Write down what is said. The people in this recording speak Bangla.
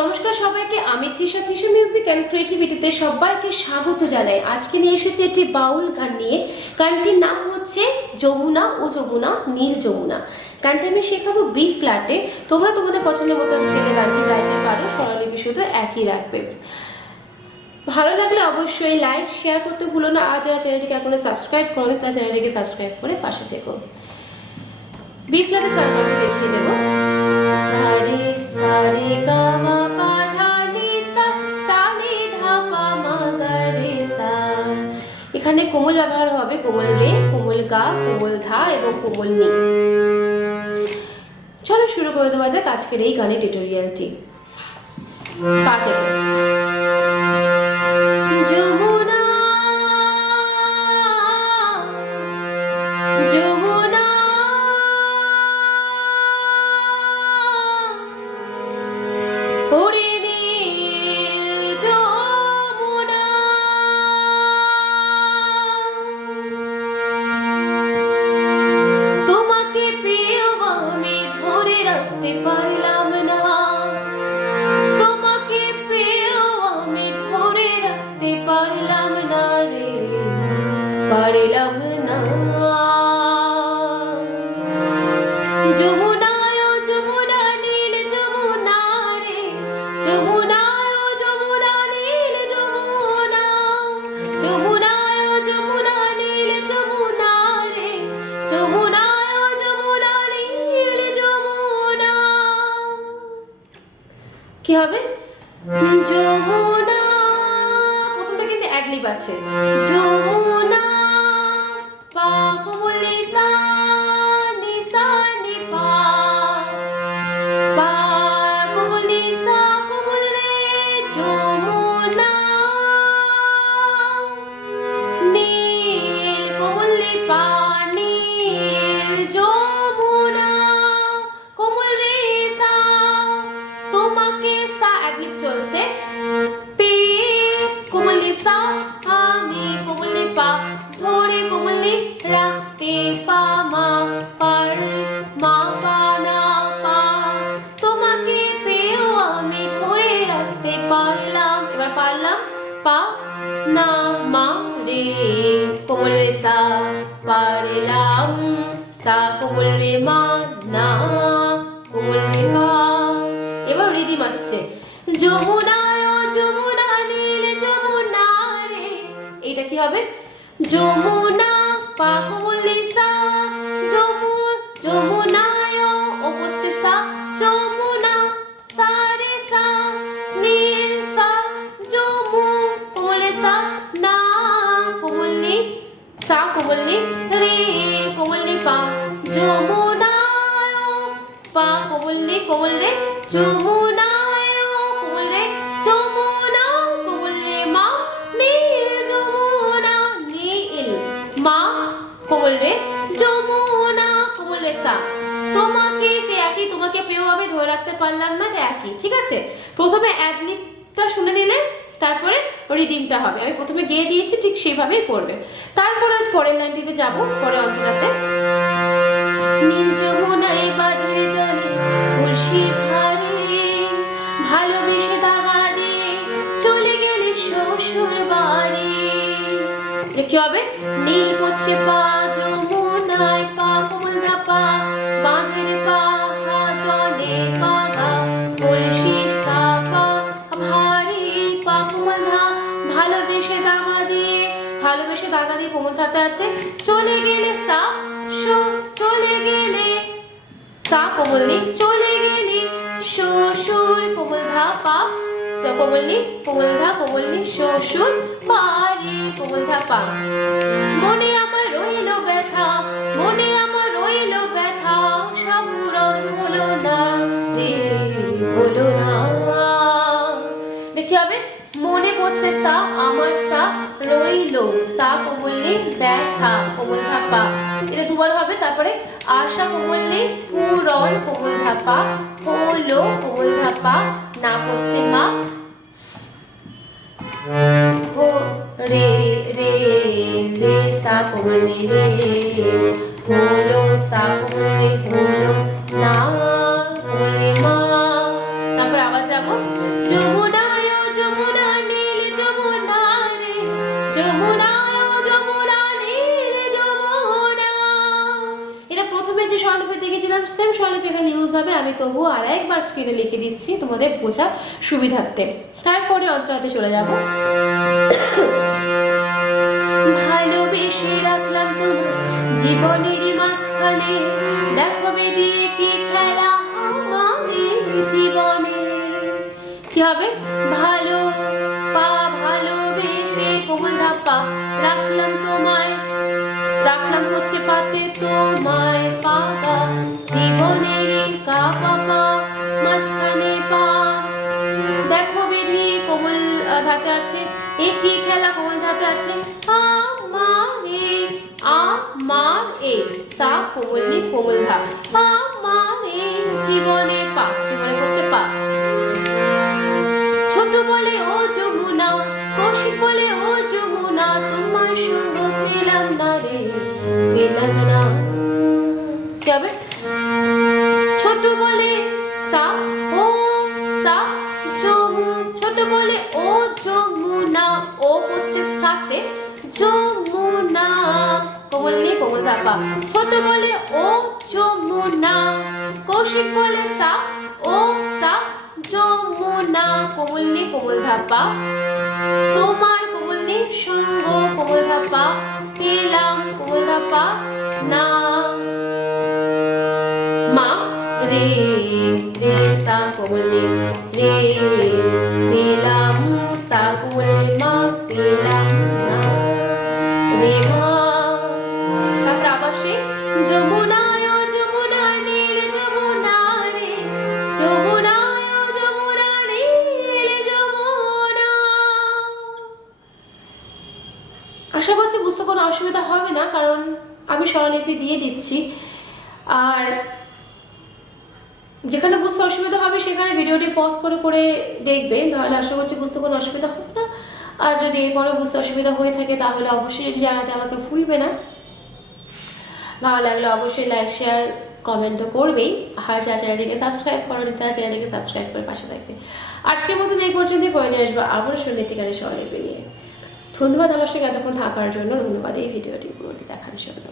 নমস্কার সবাইকে, আমি তৃষা মিউজিক অ্যান্ড ক্রিয়েটিভিটিতে সবাইকে স্বাগত জানাই। আজকে নিয়ে এসেছি একটি বাউল গান নিয়ে। গানটির নাম হচ্ছে যমুনা ও যমুনা নীল যমুনা। গানটি আমি শেখাবো বি ফ্ল্যাটে। তোমরা তোমাদের পছন্দের মতো স্কেলে গানটি গাইতে পারো, স্বরলিপি শুধু একই রাখবে। ভালো লাগলে অবশ্যই লাইক শেয়ার করতে ভুলো না। আজ যারা চ্যানেলটিকে এখনো সাবস্ক্রাইব করো তার চ্যানেলটিকে সাবস্ক্রাইব করে পাশে থেকো। বি ফ্ল্যাটে সারগানটি দেখিয়ে দেবো। সারে সারে গা মা পা ধা নি সা সা নি ধা পা মা গা রে সা। এখানে কোমল ব্যবহার হবে, কোমল রে, কোমল গা, কোমল ধা এবং কোমল নি। চলো শুরু করে দেওয়া যাক আজকের এই গানের টিউটোরিয়ালটি। পা থেকে যমুনা যমুনা উড়ে নীল যমুনা, তোমাকে পেয়েও আমি ধরে রাখতে পারলাম না, তোমাকে পেয়েও আমি ধরে রাখতে পারলাম না রে, পারলাম না। যমুনা ও যমুনা নীল যমুনা রে, যমুনা ও যমুনা নীল যমুনা, যমুনা ও যমুনা নীল যমুনা রে, যমুনা ও যমুনা নীল যমুনা। কি হবে? যমুনা, প্রথমটা কিন্তু অ্যাডলিব আছে। যমুনা পা কোমল সা নি সা নি পা, পা কোমল সা কোমল রে, যমুনা নীল কোমল পা নীল যমুনা, কোমল রে সা, তোমাকে সা অ্যাডলিব চলছে। পে কোমল সা, আমি কোমল পা, ধরে কোমল রাখতে পা মা পার মা পা না পা, তোমাকে পেয়েও আমি ধরে রাখতে পারলাম, এবার পারলাম পা না মা রে, কোমল রে সা, পারলাম সা কোমল রে মা না কোমল রে পা। এবার রিদিম আসছে। যমুনা ও যমুনা নীল যমুনা রে, এইটা কি হবে? যমুনা পা কোমল সা, যমুনা ও হচ্ছে সা, যমুনা সা রে সা, নীল সা, যমু কোমল সা না কোমল নি সা কোমল নি রে, কোমল নি পা, যমুনা পা কোমল নি কোমল রে, যমুনা কোমল রে, যমুনা কোমল রে মা নীল যমুনা নীল মা কোমল রে, যমুনা কোমল রে সা। তোমাকে সে একই, তোমাকে পেয়েও আমি ধরে রাখতে পারলাম না, এটা একই। ঠিক আছে, প্রথমে অ্যাডলিবটা শুনে দিলে তারপরে রিদিমটা হবে। আমি প্রথমে গেয়ে দিয়েছি, ঠিক সেইভাবেই করবে। তারপরে পরের লাইনটিতে যাব, পরে অন্তরাতে। নীল যমুনায় বাঁধের জলে কলসি ভারে, ভালোবেসে দাগা দিয়ে চলে গেলে শ্বশুর বাড়ি। কি হবে? নীল পড়ছে পা যমুনায়, পা কোমল ধা পা, বাঁধের পা হা জলে পা গা, কলসির কা পা ভারী পা কোমল ধা, ভালোবেসে দাগা দিয়ে, ভালোবেসে দাগা দিয়ে কোমল ধাতে আছে। চলে গেলে সা শো, চলে গেলে সা কোমল নি, চলে গেলে শ্বশুর কোমল ধা পা, কোমল নি কোমল ধা কোমল নি, শ্বশুর বাড়ি কোমল ধা পা। মনে আমার রইল ব্যথা, মনে আমার রইল ব্যথা, সব পূরণ হলো না রে, হলো না। দেখি হবে? মনে পড়ছে সা, আমার সা, রইল সা কোমল নি, ব্যথা কোমল ধা পা, এটা দুবার হবে। তারপরে আশা কোমল নি, পূরণ কোমল ধা পা, হলো কোমল ধা পা, না পড়ছে মা, হো রে রে রে সা কোমল নি রে, হলো সা কোমল নি, হলো না কোমল নি মা। তারপর আবার যাব যমুনায় যমুনা নীল যমুনা রে যমুনায় যমুনা নীল যমুনা। এটা প্রথমে যে স্বরলিপি দেখেছিলাম সেম স্বরলিপি এখানে ইউজ হবে। আমি তবুও আর একবার স্ক্রিনে লিখে দিচ্ছি তোমাদের বোঝার সুবিধার্থে। তারপরে অন্তরাতে চলে যাব ভালোবেসে রাখলাম তোমার জীবনেরই মাঝখানে দেখাবে দিয়ে কি খেলা আমাদের জীবনে। কি হবে ভালো পা ভালোবেসে কোমল ধাপা রাখলাম তোমায় রাখলাম হচ্ছে পাতে তোমায় পাতা জীবনেরই কা পাপা মাঝখানে পা দেখো বিধি কোমল ধাতে আছে একই খেলা কোমল ধাতে আছে আমার এ সা কোমল কোমল ধা আমার জীবনে পা জীবনে হচ্ছে পা। ছোট বলে ও যমুনা কৌশিক বলে ও যমুনা তোমার সঙ্গ পেলাম না রে পেলাম না। কি হবে ছোট বলে সা ও সা যমু ছোট বলে ও যমুনা ও হচ্ছে সাথে যমুনা কোমল নিয়ে কোমল ধাপা ছোট বলে ও যমুনা কৌশিক বলে সা ও সা যমুনা কোমল নিয়ে কোমল ধাপা তোমার কোমল নিয়ে সঙ্গ কোমল ধাপা পেলাম কোমল ধাপা না মা রে রে সা কোমল রে পেলাম সা কোমল মা পেলাম না রে মা। তারপর আবার সে যমুনায় যমুনা নীল যমুনা রে যমুনায় যমুনা নীল যমুনা। আশা করছি বুঝতে কোনো অসুবিধা হবে না, কারণ আমি স্বরলিপি দিয়ে দিচ্ছি। আর যেখানে বুঝতে অসুবিধা হবে সেখানে ভিডিওটি পজ করে করে দেখবে, তাহলে আশা করছি বুঝতে কোনো অসুবিধা হবে না। আর যদি এরপরে বুঝতে অসুবিধা হয়ে থাকে তাহলে অবশ্যই জানাতে আমাকে ভুলবে না। ভালো লাগলে অবশ্যই লাইক শেয়ার কমেন্ট তো করবেই। আর যারা চ্যানেলটিকে সাবস্ক্রাইব করো তারা চ্যানেলটিকে সাবস্ক্রাইব করে পাশে থাকবে। আজকের মতন এই পর্যন্ত করে নিয়ে আসবো আবারও সন্ধ্যের ঠিকানে স্বরলিপি নিয়ে। ধন্যবাদ আমার সঙ্গে এতক্ষণ থাকার জন্য, ধন্যবাদ এই ভিডিওটি পুরোটি দেখার জন্য।